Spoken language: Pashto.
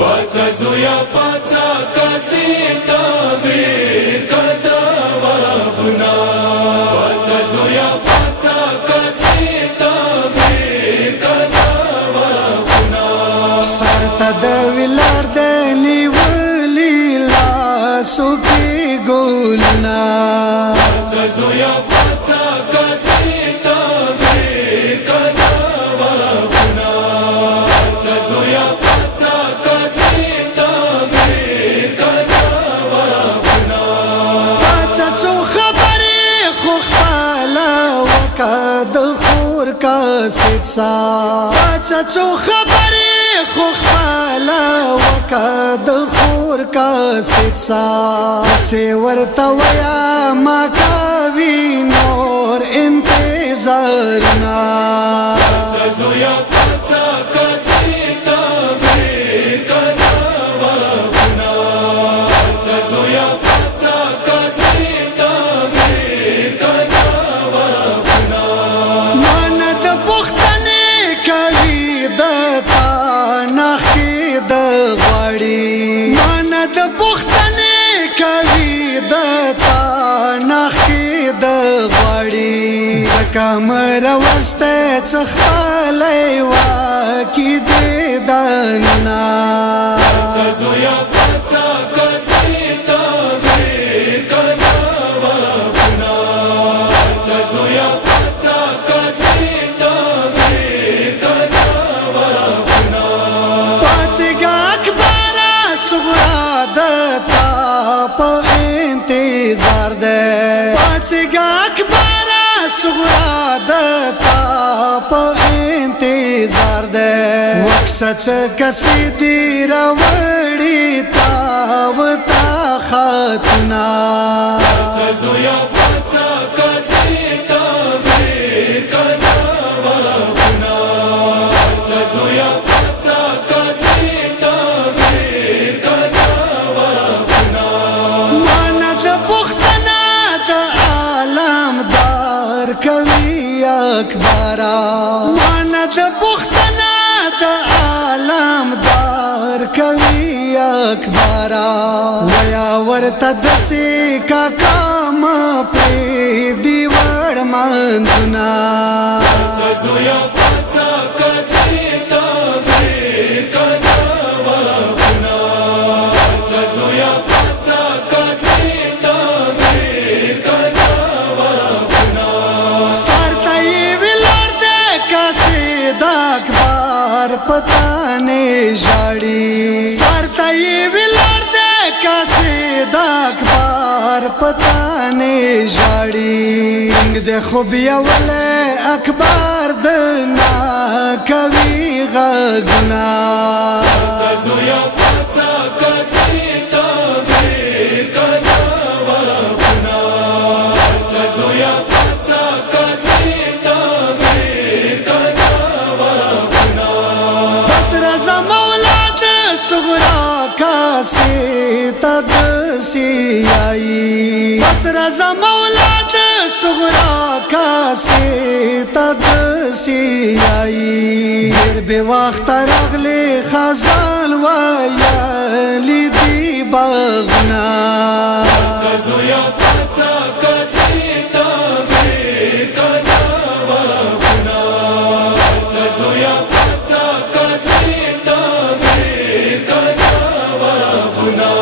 Fața zuia, fața casita, birkata wabuna. Fața zuia, fața casita, birkata wabuna. Sarta de vilar de nivali lasu ki gulna. Fața zuia, fața casita, birkata wabuna. Fața zuia, fața casita, birkata wabuna. Fața څو خبرې خو خپله وکه د خور کاسد سا. fața څو خبرې خو خپله وکه د خور کاسد سا. سې ورته ویا ما کوي نور انتظارونه. Fața zuia, fața casita, birkata wabuna. Fața zuia, fața casita, birkata wabuna. مانا د پختنې کوي د تا نخې د غواړي. مانا د پختنې کوي د تا نخې د غواړي. ځکه مروسته څه خپلی واکي دې دننه. Fața zuia, fața casita, birkata wabuna. Fața zuia, fața casita, birkata wabuna. پاڅېږه اکبره صغرا د تا په انتظار دی. پاڅېږه اکبره صغرا د تا په انتظار دی. وکسه څه کسې دي راوړي تا وتا خاتونه. Fața zuia, fața casita, birkata wabuna. Fața zuia, fața casita, birkata wabuna. مانا د پختنه د عالمدار کوي اکبره. مانا د پختنه د عالمدار کوي اکبره. ویا ورته دسې کاکا ما پرېږدي وړمندونه. Fața zuia, fața casita, birkata wabuna. Fața zuia, fața casita, birkata wabuna. سارته یې ویلار د کاسې د اکبر پتانې ژاړي. سارته یې ویلار د کاسې د اکبر پتانې ژاړي. څنګ د خو بیولی اکبر د نا کوي غږونه. Fața zuia, fața casita, birkata wabuna. Fața zuia, fața casita, birkata wabuna. بس رضا مولا د صغرا کاسې ته دسې یایي. بس رضا مولا د صغرا کاسې ته دسې یایي. ډېر بې وخته راغلی خزان ویلي دي باغونه. Fața zuia, fața casita, birkata wabuna. Fața zuia, fața casita, birkata wabuna.